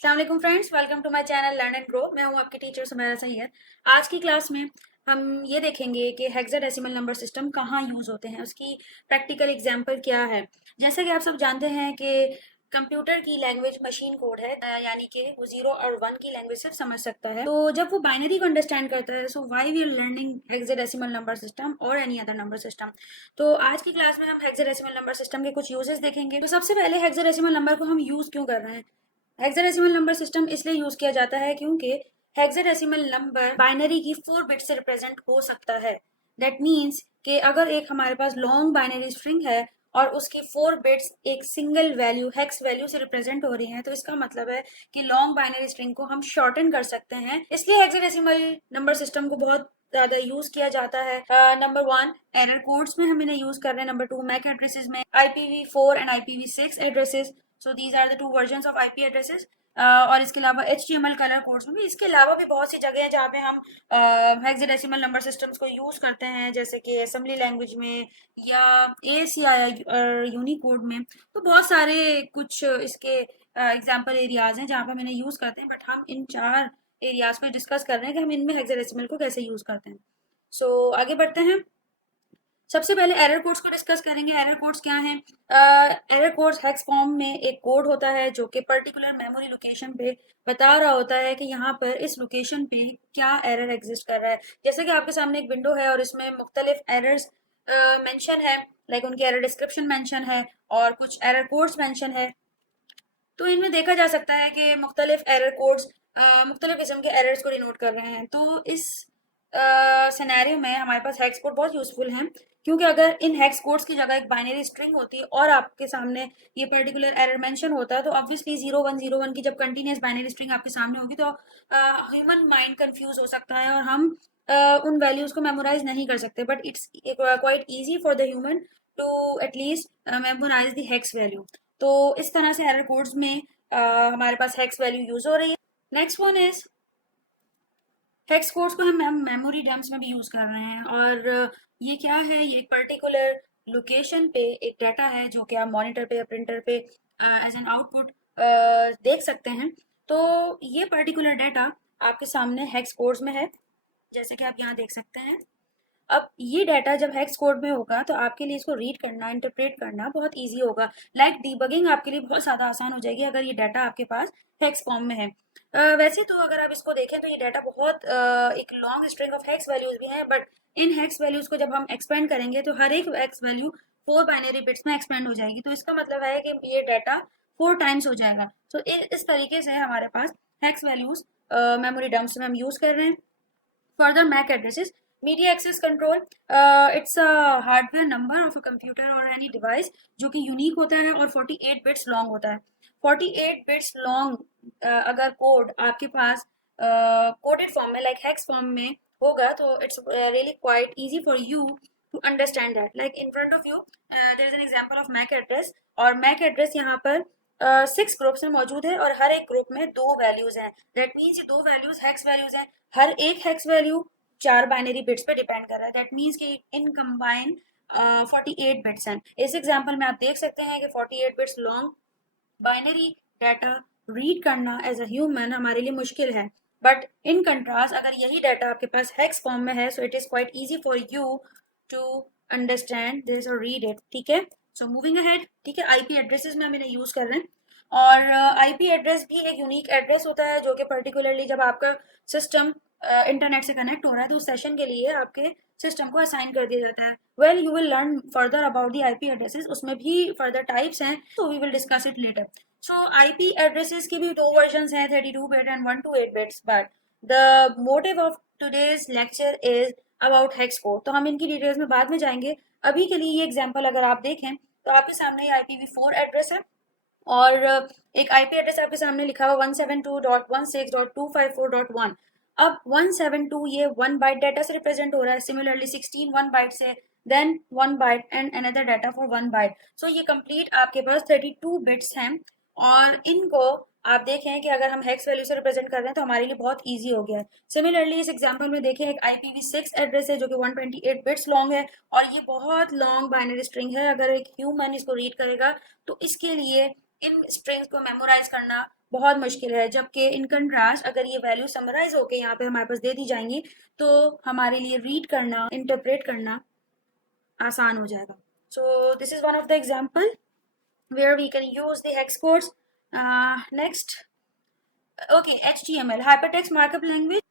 अस्सलाम वालेकुम friends, welcome to my channel learn and grow. मैं हूं आपकी टीचर सुमेरा सैयद। आज की क्लास में हम ये देखेंगे कि हेक्साडेसिमल नंबर सिस्टम कहाँ यूज़ होते हैं, उसकी प्रैक्टिकल एग्जांपल क्या है। जैसा कि आप सब जानते हैं कि कंप्यूटर की लैंग्वेज मशीन कोड है, यानी कि वो 0 और 1 की लैंग्वेज सिर्फ समझ सकता है। तो जब वो बाइनरी को अंडरस्टैंड करता है, so why we are learning hexadecimal number system और एनी अदर नंबर सिस्टम। तो आज की क्लास में हम हेक्साडेसिमल नंबर सिस्टम के कुछ यूजेस देखेंगे। तो सबसे पहले हेक्साडेसिमल नंबर को हम यूज़ क्यों कर रहे हैं। हेक्साडेसिमल नंबर सिस्टम इसलिए यूज किया जाता है क्योंकि हेक्साडेसिमल नंबर बाइनरी की 4 बिट से रिप्रेजेंट हो सकता है। दैट मीन्स कि अगर एक हमारे पास लॉन्ग बाइनरी स्ट्रिंग है और उसकी 4 बिट्स एक सिंगल वैल्यू हेक्स वैल्यू से रिप्रेजेंट हो रही हैं, तो इसका मतलब है कि लॉन्ग बाइनरी स्ट्रिंग को हम शॉर्टन कर सकते हैं। इसलिए हेक्साडेसिमल नंबर सिस्टम को बहुत ज्यादा यूज किया जाता है। नंबर 1 एरर कोड्स में हम इन्हें यूज कर रहे हैं। नंबर 2 मैक एड्रेसेस में IPv4 and IPv6 addresses. So these are the two version of IP addresses. और इसके अलावा HTML कलर कोड्स में भी, इसके अलावा भी बहुत सी जगह हैं जहाँ पे हम हेक्साडेसिमल नंबर सिस्टम्स को यूज करते हैं, जैसे कि असेंबली लैंग्वेज में या ASCII या यूनिकोड में। तो बहुत सारे कुछ इसके एग्जाम्पल एरियाज हैं जहाँ पे हम इन्हें यूज करते हैं, बट हम इन 4 एरियाज को डिस्कस कर रहे हैं कि हम इनमें हेक्साडेसिमल को कैसे यूज करते हैं। सो आगे बढ़ते हैं। सबसे पहले एरर कोड्स को डिस्कस करेंगे। एरर कोड्स क्या हैं? एरर कोड्स हेक्स फॉर्म में एक कोड होता है जो कि पर्टिकुलर मेमोरी लोकेशन पे बता रहा होता है कि यहाँ पर इस लोकेशन पे क्या एरर एग्जिस्ट कर रहा है। जैसे कि आपके सामने एक विंडो है और इसमें मुख्तलिफ एरर्स मेंशन है, लाइक उनकी एरर डिस्क्रिप्शन मेंशन है और कुछ एरर कोड्स मेंशन है। तो इनमें देखा जा सकता है कि मुख्तलिफ एरर कोड्स मुख्तलिफ किस्म के एरर्स को डिनोट कर रहे हैं। तो इस सिनेरियो में हमारे पास हेक्स कोड बहुत यूजफुल हैं, क्योंकि अगर इन हेक्स कोड्स की जगह एक बाइनरी स्ट्रिंग होती है और आपके सामने ये पर्टिकुलर एरर मेंशन होता है, तो ऑब्वियसली 0101 की जब कंटिन्यूस बाइनरी स्ट्रिंग आपके सामने होगी तो ह्यूमन माइंड कंफ्यूज हो सकता है और हम उन वैल्यूज को मेमोराइज नहीं कर सकते। But it's quite easy for the human to at least memorise the hex value. तो इस तरह से एरर कोड्स में हमारे पास हेक्स वैल्यू यूज हो रही है। Next one is hex codes को हम मेमोरी डम्प्स में भी यूज कर रहे हैं। और ये क्या है? ये एक पर्टिकुलर लोकेशन पे एक डाटा है जो कि आप मॉनिटर पे या प्रिंटर पे एज एन आउटपुट देख सकते हैं। तो ये पर्टिकुलर डाटा आपके सामने हेक्स कोड्स में है, जैसे कि आप यहाँ देख सकते हैं। अब ये डाटा जब हेक्स कोड में होगा तो आपके लिए इसको रीड करना, इंटरप्रेट करना बहुत इजी होगा। लाइक डीबगिंग आपके लिए बहुत ज़्यादा आसान हो जाएगी अगर ये डाटा आपके पास हेक्स फॉर्म में है। वैसे तो अगर आप इसको देखें तो ये डाटा बहुत एक long string of hex values भी हैं, बट इन हेक्स वैल्यूज को जब हम एक्सपेंड करेंगे तो हर एक हेक्स वैल्यू 4 बाइनरी बिट्स में एक्सपेंड हो जाएगी। तो इसका मतलब है कि ये डाटा 4 टाइम्स हो जाएगा। तो इस तरीके से हमारे पास हेक्स वैल्यूज मेमोरी डम्प्स में हम यूज कर रहे हैं। Further MAC addresses, media access control, it's a hardware number of a computer or any device जो कि यूनिक होता है और 48 बिट्स लॉन्ग होता है। 48 बिट्स लॉन्ग अगर कोड आपके पास कोडेड फॉर्म में लाइक हेक्स फॉर्म में होगा तो it's really quite easy for you to understand that. Like in front of you there is an example of MAC address, और मैक एड्रेस यहाँ पर 6 ग्रुप्स में मौजूद है और हर एक ग्रुप में 2 वैल्यूज हैं। दैट मीन्स ये 2 वैल्यूज हेक्स वैल्यूज हैं। हर एक हेक्स वैल्यू 4 बाइनरी बिट्स पे डिपेंड कर रहा है। दैट मीन्स कि इन कंबाइन 48 बिट्स हैं। इस एग्जांपल में आप देख सकते हैं कि 48 bits long binary data read करना एज अ ह्यूमन हमारे लिए मुश्किल है। बट इन कंट्रास्ट अगर यही डाटा आपके पास हेक्स फॉर्म में है, so it is quite easy for you to understand this और रीड इट। ठीक है, सो मूविंग अहेड। ठीक है, IP एड्रेसेस में हम इन्हें यूज कर रहे हैं। और IP एड्रेस भी एक यूनिक एड्रेस होता है जो कि पर्टिकुलरली जब आपका सिस्टम इंटरनेट से कनेक्ट हो रहा है तो उस सेशन के लिए आपके सिस्टम को असाइन कर दिया जाता है। Well you will learn further about the IP addresses, उसमें भी फर्दर टाइप्स हैं, तो we will discuss it later. So IP addresses की भी 2 वर्जन हैं, 32 bit and 128 bits. But the motive of today's lecture is about hex code, तो हम इनकी डिटेल्स में बाद में जाएंगे। अभी के लिए ये एग्जाम्पल अगर आप देखें तो आपके सामने ये IPv4 एड्रेस है और एक IP एड्रेस आपके सामने लिखा हुआ 172.16.254.1। अब 172 ये 1 बाइट डाटा से रिप्रेजेंट हो रहा है। सिमिलरली 16 1 बाइट से, then 1 byte and another data for 1 byte. So ये कंप्लीट आपके पास 32 बिट्स हैं और इनको आप देखें कि अगर हम हेक्स वैल्यू से रिप्रेजेंट कर रहे हैं तो हमारे लिए बहुत इजी हो गया है। सिमिलरली इस एग्जांपल में देखें एक IPv6 एड्रेस है जो कि 128 बिट्स लॉन्ग है और ये बहुत लॉन्ग बाइनरी स्ट्रिंग है। अगर एक ह्यूमन इसको रीड करेगा तो इसके लिए इन स्ट्रिंग्स को मेमोराइज करना बहुत मुश्किल है। जबकि इन कंट्रास्ट अगर ये वैल्यू समराइज होके यहाँ पे हमारे पास दे दी जाएंगी तो हमारे लिए रीड करना, इंटरप्रेट करना आसान हो जाएगा। So this is one of the example where we can use the hex codes. Next, okay, HTML hypertext markup language।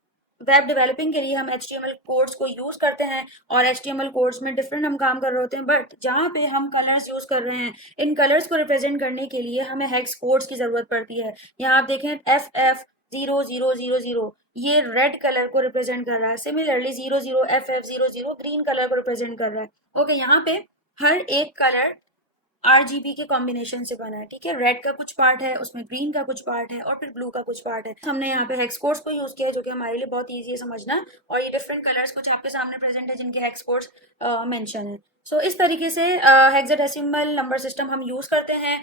Web developing के लिए हम HTML कोड्स को यूज करते हैं और HTML कोड्स में डिफरेंट हम काम कर रहे होते हैं, बट जहाँ पे हम कलर्स यूज कर रहे हैं इन कलर्स को रिप्रेजेंट करने के लिए हमें हेक्स कोड्स की जरूरत पड़ती है। यहाँ आप देखें FF0000 ये रेड कलर को रिप्रेजेंट कर रहा है, सिमिलरली 00FF00 ग्रीन कलर को रिप्रेजेंट कर रहा है। ओके, यहाँ पे हर एक कलर RGB के कॉम्बिनेशन से बना है, ठीक है। रेड का कुछ पार्ट है, उसमें ग्रीन का कुछ पार्ट है और फिर ब्लू का कुछ पार्ट है। हमने यहाँ पे हेक्स कोड्स को यूज किया है जो कि हमारे लिए बहुत इजी है समझना, और ये डिफरेंट कलर्स कुछ आपके सामने प्रेजेंट है जिनके हेक्स कोड्स मेंशन है। सो इस तरीके से हेक्साडेसिमल नंबर सिस्टम हम यूज करते हैं।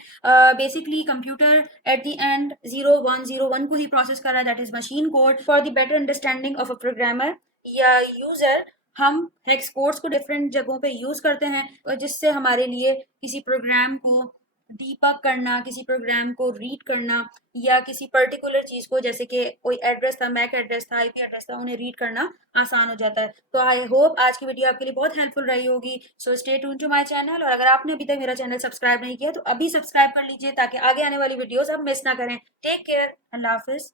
Basically computer at the end 0101 को ही प्रोसेस कर रहा है, that is machine code. For the better understanding of a programmer या यूजर हम हेक्स कोड्स को डिफरेंट जगहों पे यूज करते हैं जिससे हमारे लिए किसी प्रोग्राम को डीबग करना, किसी प्रोग्राम को रीड करना या किसी पर्टिकुलर चीज को, जैसे कि कोई एड्रेस था, मैक एड्रेस था, आईपी एड्रेस था, उन्हें रीड करना आसान हो जाता है। तो आई होप आज की वीडियो आपके लिए बहुत हेल्पफुल रही होगी। So stay tune to my channel, और अगर आपने अभी तक मेरा चैनल सब्सक्राइब नहीं किया तो अभी सब्सक्राइब कर लीजिए ताकि आगे आने वाली वीडियोस आप मिस ना करें। टेक केयर, अल्लाह हाफिज।